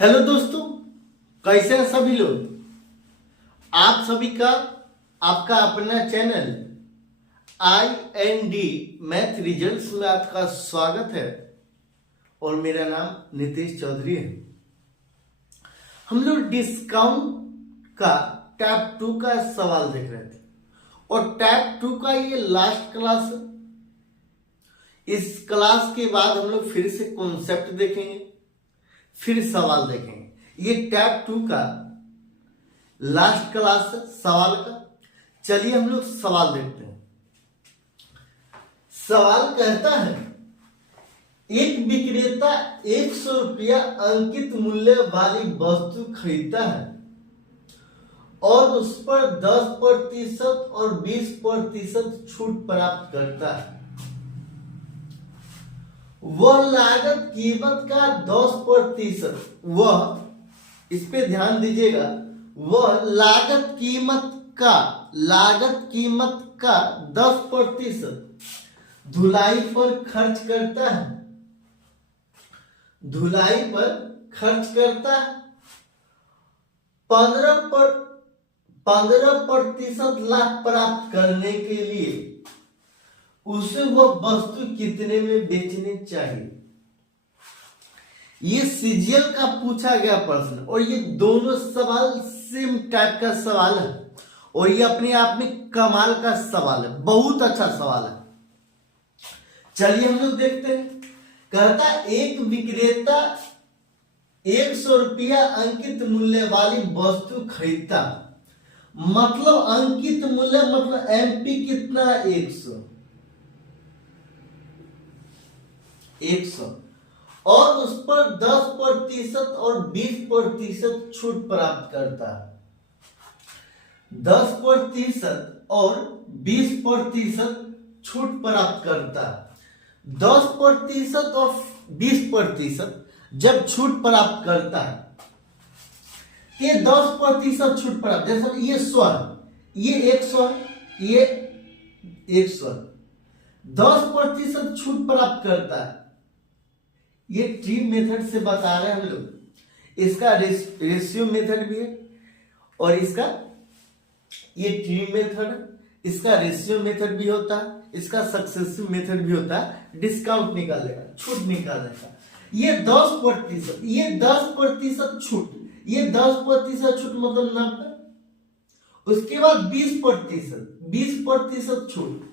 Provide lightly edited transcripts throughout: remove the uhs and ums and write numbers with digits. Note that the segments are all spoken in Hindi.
हेलो दोस्तों, कैसे हैं सभी लोग। आप सभी का आपका अपना चैनल IND मैथ रिजल्ट्स में आपका स्वागत है और मेरा नाम नितेश चौधरी है। हम लोग डिस्काउंट का टैप 2 का सवाल देख रहे थे और टैप 2 का ये लास्ट क्लास है। इस क्लास के बाद हम लोग फिर से कॉन्सेप्ट देखेंगे, फिर सवाल देखेंगे। ये टैप 2 का लास्ट क्लास है सवाल का। चलिए हम लोग सवाल देखते हैं। सवाल कहता है, एक विक्रेता 100 रुपया अंकित मूल्य वाली वस्तु खरीदता है और उस पर 10% और 20% छूट प्राप्त करता है। वह लागत कीमत का 10%, वह इस पे ध्यान दीजिएगा, वह लागत कीमत का 10% धुलाई पर खर्च करता है। धुलाई पर खर्च करता है। 15% लाभ प्राप्त करने के लिए उसे वह वस्तु कितने में बेचनी चाहिए। ये सीजीएल का पूछा गया प्रश्न और ये दोनों सवाल सेम टाइप का सवाल है और ये अपने आप में कमाल का सवाल है, बहुत अच्छा सवाल है। चलिए हम लोग देखते हैं। कहता एक विक्रेता 100 रुपया अंकित मूल्य वाली वस्तु खरीदता, मतलब अंकित मूल्य मतलब एमपी कितना, 100 और उस पर 10% और 20% छूट प्राप्त करता है। 10% और 20% छूट प्राप्त करता है। 10% और 20% जब छूट प्राप्त करता है, ये 10% छूट प्राप्त, जैसे ये 100 है, ये 100 है, ये 100, 10% छूट प्राप्त करता है। ये ट्री मेथड से बता रहे हैं हम लोग। इसका रेशियो मेथड भी है और इसका ये ट्री मेथड, इसका रेशियो मेथड भी होता है, इसका सक्सेसिव मेथड भी होता है। डिस्काउंट निकालने का, छूट निकालने का। ये 10%, ये 10% छूट, ये 10% छूट मतलब 90। उसके बाद 20% छूट,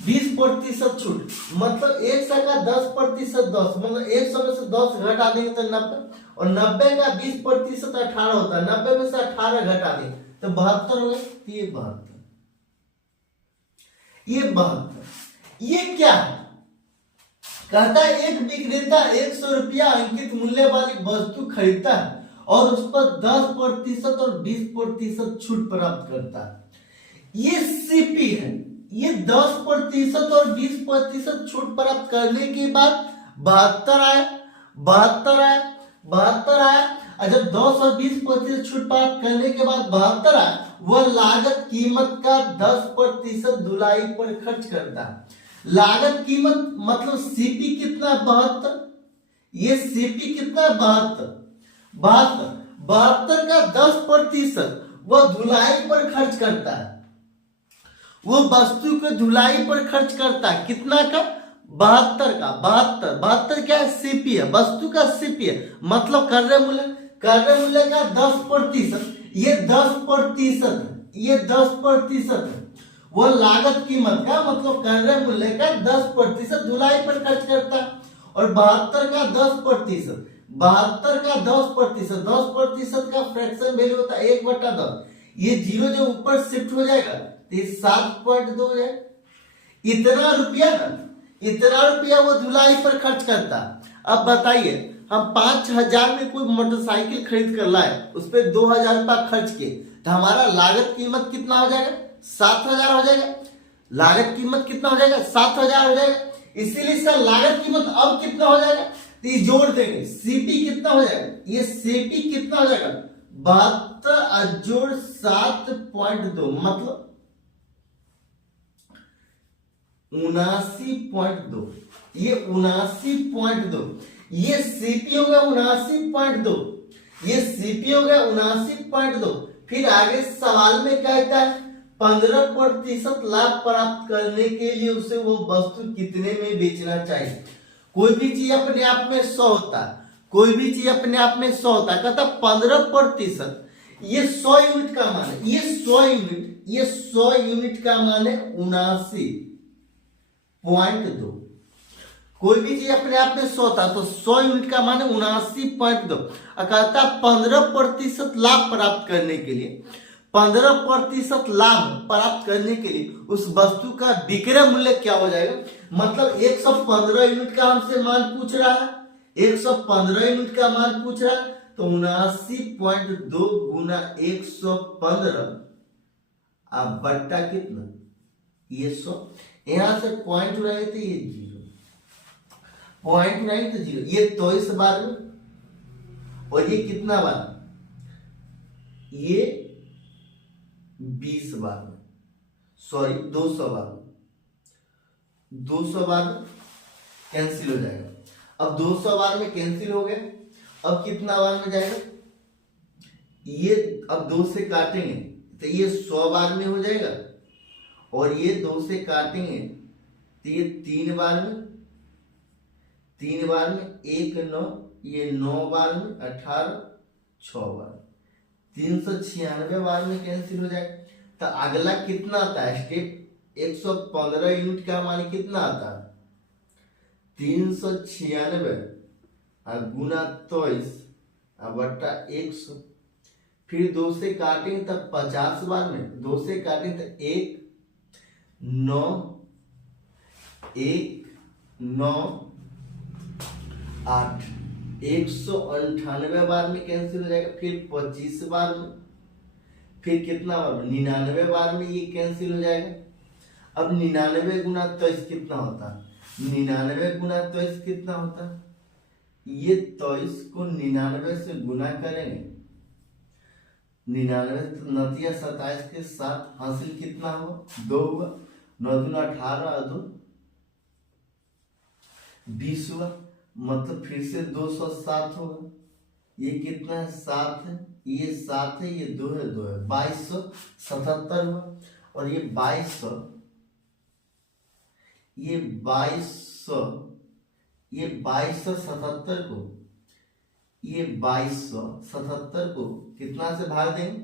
20% छूट मतलब 100 का 10%, 10 मतलब 100 में से 10 घटा देंगे तो 90, और 90 का 20% 18 होता है। 90 में से 18 घटा देंगे तो 72 हो गए। ये 72, ये 72, ये क्या है। कहता है एक विक्रेता 100 रुपया अंकित मूल्य वाली वस्तु खरीदता है और उस पर 10% और 20% छूट प्राप्त करता है। ये सीपी है। ये 10% और 20% छूट प्राप्त करने के बाद 72 आया, 72 आया। और जब 10 और 20% छूट प्राप्त करने के बाद 72 आया, वह लागत कीमत का 10% धुलाई पर खर्च करता है। लागत कीमत मतलब सीपी कितना, 72। ये सीपी कितना, 72 का 10% वह धुलाई पर खर्च करता है। वो वस्तु को धुलाई पर खर्च करता है। कितना का, 72 का। 72 क्या है, सीपी है, वस्तु का सीपी है, मतलब क्रय मूल्य का 10%। ये 10%, ये 10% है। वो लागत कीमत का मतलब क्रय मूल्य का 10% धुलाई पर खर्च करता है। और 72 का 10%, 72 का 10%, 10% का फ्रैक्शन वैल्यू होता है 1/10। ये 0 जो ऊपर शिफ्ट हो जाएगा तो ये 7.2 है। इतना रुपया वो धुलाई पर खर्च करता। अब बताइए, हम 5,000 में कोई मोटरसाइकिल खरीद कर लाए, उस पर 2,000 रुपया खर्च किए, तो हमारा लागत कीमत कितना हो जाएगा, 7,000 हो जाएगा। लागत कीमत कितना हो जाएगा, 7,000 हो जाएगा। इसीलिए इसका लागत कीमत अब कितना हो जाएगा, तो ये जोड़ देंगे, सीपी कितना हो जाएगा, ये सीपी कितना हो जाएगा, 72 जोड़ 7.2 मतलब 79.2। ये 79.2, ये सीपी होगा 79.2। ये सीपी हो गया 79.2। फिर आगे सवाल में कहता है 15% लाभ प्राप्त करने के लिए उसे वो वस्तु कितने में बेचना चाहिए। कोई भी चीज अपने आप में 100 होता है, कोई भी चीज अपने आप में 100 होता है, कहता 15%, ये 100 यूनिट का मान है, ये 100 यूनिट का मान है 79.2। कोई भी चीज अपने आप में 100 था तो 100 यूनिट का मान है 79.2। कहता 15% लाभ प्राप्त करने के लिए, 15% लाभ प्राप्त करने के लिए उस वस्तु का विक्रय मूल्य क्या हो जाएगा। मतलब 115 यूनिट का हमसे मान पूछ रहा है, 115 यूनिट का मान पूछ रहा है, तो 79.2 गुना 115 अब बट्टा कितना, ये 100। यहां से पॉइंट उड़ाए थे, ये 0, पॉइंट नहीं तो 0। ये 23 बार में, और ये कितना बार, ये 20 बार में, सॉरी 200 बार में, 200 बार में कैंसिल हो जाएगा। अब 200 बार में कैंसिल हो गया, अब कितना बार में जाएगा, ये अब 2 से काटेंगे तो ये 100 बार में हो जाएगा, और ये 2 से काटेंगे तो ये 3 बार में, 3 बार में 1 9, ये 9 बार में 18 6 बार, 396 बार में कैंसिल हो जाएगा। तो अगला कितना आता है स्टेप, 115 यूनिट का मान कितना आता है 396 गुना 23 बट्टा 100। फिर 2 से काटेंगे तब 50 बार में, 2 से काटेंगे तो 1 9 1 9 8, 198 बार में कैंसिल हो जाएगा। फिर 25 बार में, फिर कितना बार में, 99 बार में ये कैंसिल हो जाएगा। अब 99 गुना 23 कितना होता है, 99 गुना 23 कितना होता है, ये 23 को 99 से गुना करेंगे, 99 तो 27 के साथ हासिल कितना हुआ 2 हुआ, 9 दूना 18 और 2 20 हुआ। मतलब फिर से 207 होगा, ये कितना है 7 है, ये 7 है, ये 2 है, 2 है, 2277 हुआ। और ये 2200, ये 2277 को, ये 2277 को कितना से भाग देंगे,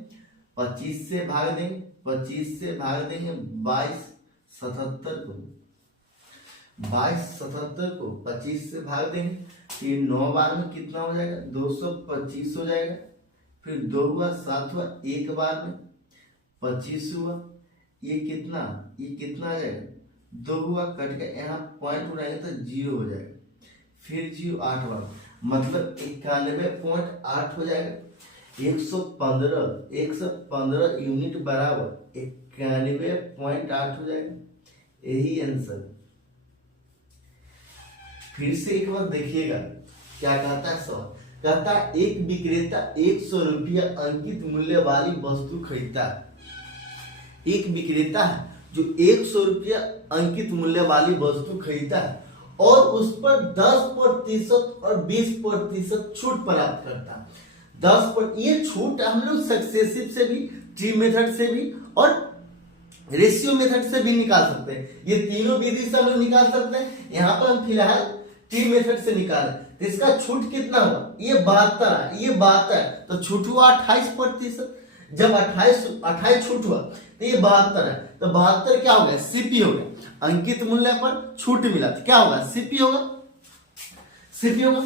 25 से भाग देंगे, 25 से भाग देंगे 2277 को, 2277 को 25 से भाग देंगे, ये 9 बार में कितना हो जाएगा 225 हो जाएगा। फिर 2 हुआ 7 हुआ, 1 बार में 25 हुआ, ये कितना आ जाएगा 2 हुआ, कट गया, यहाँ पॉइंट उड़ाएंगे तो 0 हो जाएगा। फिर 0 8 बार, मतलब 91.8 हो जाएगा। 115 यूनिट बराबर 91.8 हो जाएगा, यही आंसर। फिर से एक बार देखिएगा क्या कहता है सवाल, कहता है एक विक्रेता 100 रुपया अंकित मूल्य वाली वस्तु खरीदता है। एक विक्रेता है जो 100 रुपया अंकित मूल्य वाली वस्तु खरीदता है और उस पर 10% और 20% छूट प्राप्त करता है। 10% ये छूट हम लोग सक्सेसिव से भी, ट्री मेथड से भी और रेशियो मेथड से भी निकाल सकते हैं। ये तीनों विधि से हम लोग निकाल सकते हैं। यहाँ पर हम फिलहाल ट्री मेथड से निकालें तो इसका छूट कितना हुआ, ये 72 है, ये 72 तो छूट हुआ 28%। जब 28 छूट हुआ तो ये 72 है, तो 72 क्या हो गया सीपी हो गया, अंकित मूल्य पर छूट मिला तो क्या होगा सीपी होगा। सीपी होगा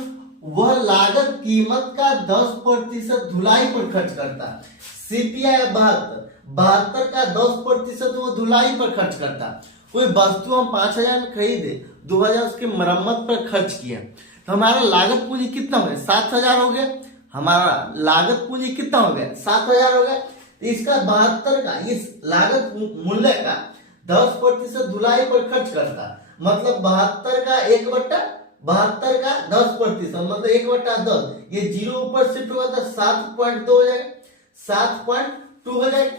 वह लागत कीमत का 10% धुलाई पर खर्च करता है। सीपीआई 72 का 10% वो धुलाई पर खर्च करता है। कोई वस्तु हम 5000 में खरीदे, 2000 उसके मरम्मत पर खर्च किया तो हमारा लागत पूंजी कितना हो गया 7000 हो गया। हमारा लागत पूंजी कितना हो गया 7000 हो गया। तो इसका 72 का इस लागत मूल्य का 10% धुलाई पर खर्च करता, मतलब 72 का 1/72 का 10%, मतलब 1/10, ये 0 ऊपर शिफ्ट हुआ था 7.2 हो जाएगा, 7.2 हो जाएगा।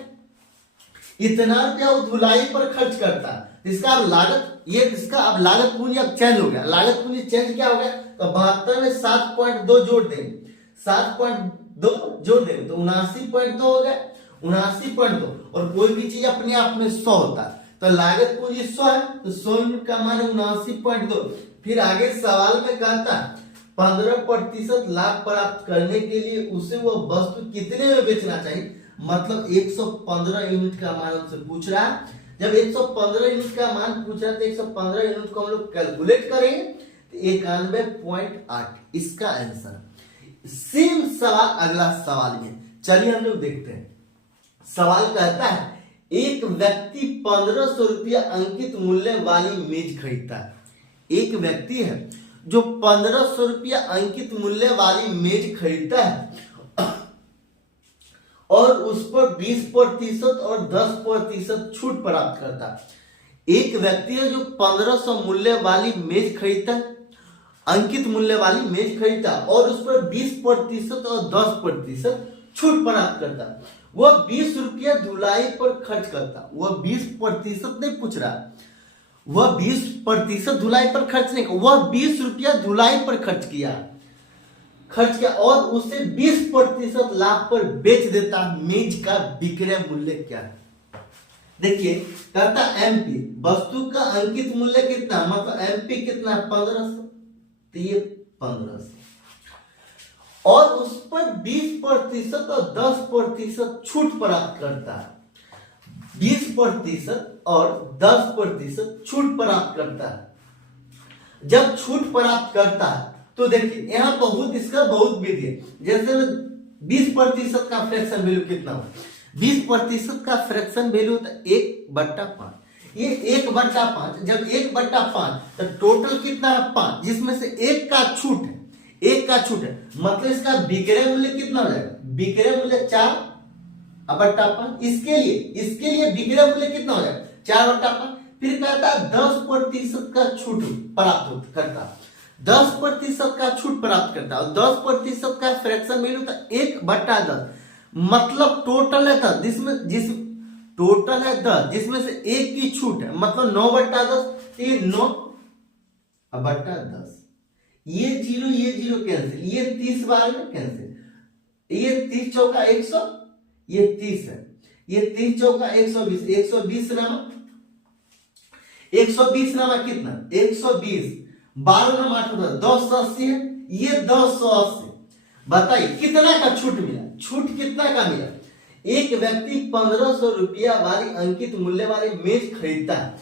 इतना रुपया वो धुलाई पर खर्च करता है। इसका अब लागत, ये इसका अब लागत पूंजी अब चेंज हो गया। लागत पूंजी चेंज क्या हो गया, तो 72 में 7.2 जोड़ देंगे, 7. दो जोड़ देंगे तो 79.2 हो गया, 79.2। और कोई भी चीज अपने आप में 100 होता है, तो लागत पूंजी 100 है, तो 100 यूनिट का मान 79.2। फिर आगे सवाल में कहता 15% लाभ प्राप्त करने के लिए उसे वह वस्तु कितने में बेचना चाहिए, मतलब 115 यूनिट का मान हमसे पूछ रहा है। जब 115 यूनिट का मान पूछ रहा है तो 115 यूनिट को हम लोग कैलकुलेट करेंगे तो 91.8 इसका आंसर। सेम सवाल अगला सवाल में, चलिए हम लोग देखते हैं। सवाल कहता है एक व्यक्ति 1500 रुपया अंकित मूल्य वाली मेज खरीदता है। एक व्यक्ति है जो 1500 रुपया अंकित मूल्य वाली मेज खरीदता है और उस पर 20% और 10% छूट प्राप्त करता है। एक व्यक्ति है जो 1500 मूल्य वाली मेज खरीदता है, अंकित मूल्य वाली मेज खरीदता है और उस पर 20% और 10% छूट प्राप्त करता है। वह 20 रुपया धुलाई पर खर्च करता, वह 20% नहीं पूछ रहा, वह 20% धुलाई पर खर्च नहीं, वह 20 रुपया धुलाई पर खर्च किया और उसे 20% लाभ पर बेच देता। मेज का विक्रय मूल्य क्या है? देखिए कहता एमपी, वस्तु का अंकित मूल्य कितना, मतलब एमपी कितना, 1500, तो ये 1500 और उस पर 20% और 10% छूट प्राप्त करता है। 20% और 10% छूट प्राप्त करता है। जब छूट प्राप्त करता है तो देखिए यहाँ बहुत इसका बहुत विधि है। जैसे 20% का फ्रैक्शन वैल्यू कितना हो, 20% का फ्रैक्शन वैल्यू होता है 1/5। ये 1/5, जब 1/5 तो टोटल कितना है 5, जिसमें से एक का छूट है, एक का छूट है, मतलब इसका विक्रय मूल्य कितना हो जाएगा, विक्रय मूल्य 4/5। इसके लिए विक्रय मूल्य कितना हो जाएगा 4/5। फिर कहता है 10% का छूट प्राप्त करता, 10% का छूट प्राप्त करता है और 10% का फ्रैक्शन वैल्यू होता है 1/10, मतलब टोटल है 10, टोटल है 10 जिसमें से एक की छूट है, मतलब 9/10, ये 9/10। ये जीरो कैंसिल, ये 30 बार में कैंसिल, ये 30 चौका 100, ये 30 है, ये 30 चौका 120, 120 नामा कितना 120, 12 नामा 8 280 है, ये 280। बताइए कितना का छूट मिला, छूट कितना का मिला। एक व्यक्ति 1500 रुपया वाली अंकित मूल्य वाली मेज खरीदता है,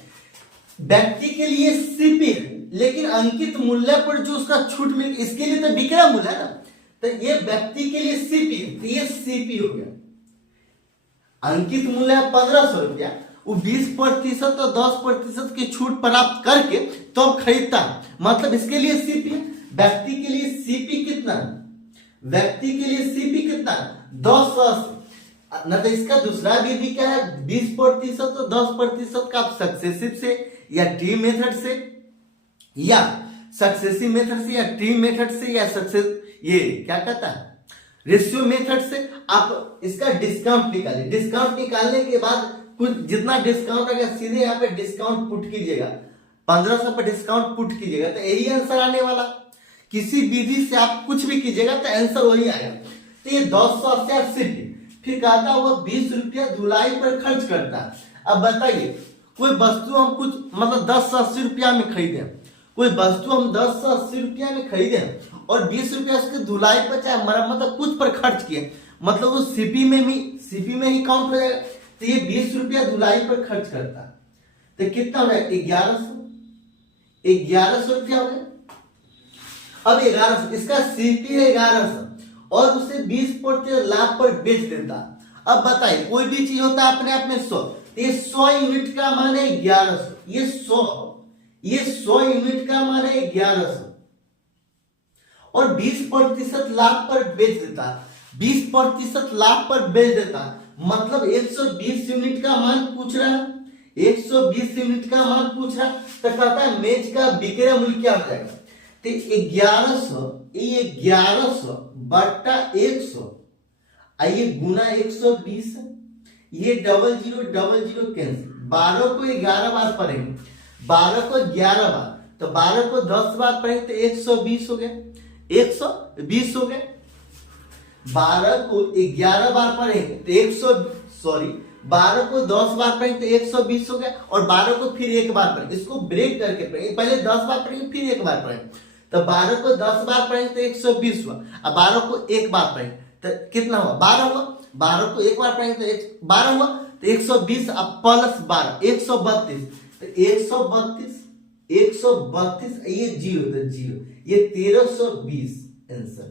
व्यक्ति के लिए सीपी है, लेकिन अंकित मूल्य पर जो उसका छूट मिल, इसके लिए तो विक्रय मूल्य है ना, तो ये व्यक्ति के लिए सीपी है, तो ये सीपी हो गया। अंकित मूल्य है 1500 रुपया, वो 20% और 10% की छूट प्राप्त करके तो खरीदता है, मतलब इसके लिए सीपी है। व्यक्ति के लिए सीपी कितना, व्यक्ति के लिए सीपी कितना 280। न तो इसका दूसरा विधि क्या है, 20% और 10% का सक्सेसिव से या टी मेथड से, या सक्सेसिव मेथड से या टी मेथड से, या सक्सेस ये क्या कहता है रेशियो मेथड से आप इसका डिस्काउंट निकालिए। डिस्काउंट निकालने के बाद कुछ जितना डिस्काउंट आएगा सीधे यहाँ पे डिस्काउंट पुट कीजिएगा, 1500 पर डिस्काउंट पुट कीजिएगा तो यही आंसर आने वाला। किसी विधि से आप कुछ भी कीजिएगा तो आंसर वही आएगा। तो ये 280। फिर कहता है वो 20 रुपया धुलाई पर खर्च करता है। अब बताइए कोई वस्तु हम कुछ मतलब 10 से 80 रुपया में खरीदे, कोई वस्तु हम 10 से 80 रुपया में खरीदे और 20 रुपया उसके धुलाई पर चाहे मतलब कुछ पर खर्च किए, मतलब वो सीपी में ही काउंट हो जाएगा। तो ये 20 रुपया धुलाई पर खर्च करता है तो कितना हो जाएगा 1100 रुपया हो गया। अब 1100 इसका सीपी है 1100 और उसे 20% लाभ पर बेच देता। अब बताइए कोई भी चीज होता है अपने आप में 100, तो ये 100 यूनिट का मान है 1100, ये 100 यूनिट का मान है 1100 और 20% लाभ पर बेच देता, 20% लाभ पर बेच देता, मतलब 120 यूनिट का मान पूछ रहा है, 120 यूनिट का मान पूछ रहा है। तो कहता है मेज का विक्रय मूल्य क्या हो जाएगा, तो 1100 बट्टा 100 आइए गुना 120, ये 00 कैंसिल, 12 को 11 बार पढ़ेंगे, 12 को 11 बार, तो 12 को 10 बार पढ़ेंगे तो 120 हो गया, 120 हो गया। 12 को 11 बार पढ़ेंगे तो 12 को 10 बार पढ़ेंगे तो 120 हो गया, और 12 को फिर एक बार पढ़ेंगे, इसको ब्रेक करके पढ़ेंगे, पहले 10 बार पढ़ेंगे फिर एक बार पढ़ेंगे, तो 12 को 10 बार पढ़ेंगे तो 120 हुआ, अब 12 को एक बार पढ़ेंगे तो कितना हुआ, 12 हुआ, 12 को एक बार पढ़ेंगे तो 12 हुआ, तो 120 अब प्लस 12 132, तो 132 ये जीरो, तो जीरो, ये 1320 आंसर,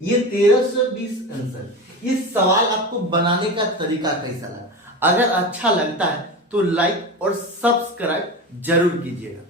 ये 1320 आंसर। ये सवाल आपको बनाने का तरीका कैसा लगा? अगर अच्छा लगता है तो लाइक और सब्सक्राइब जरूर कीजिएगा।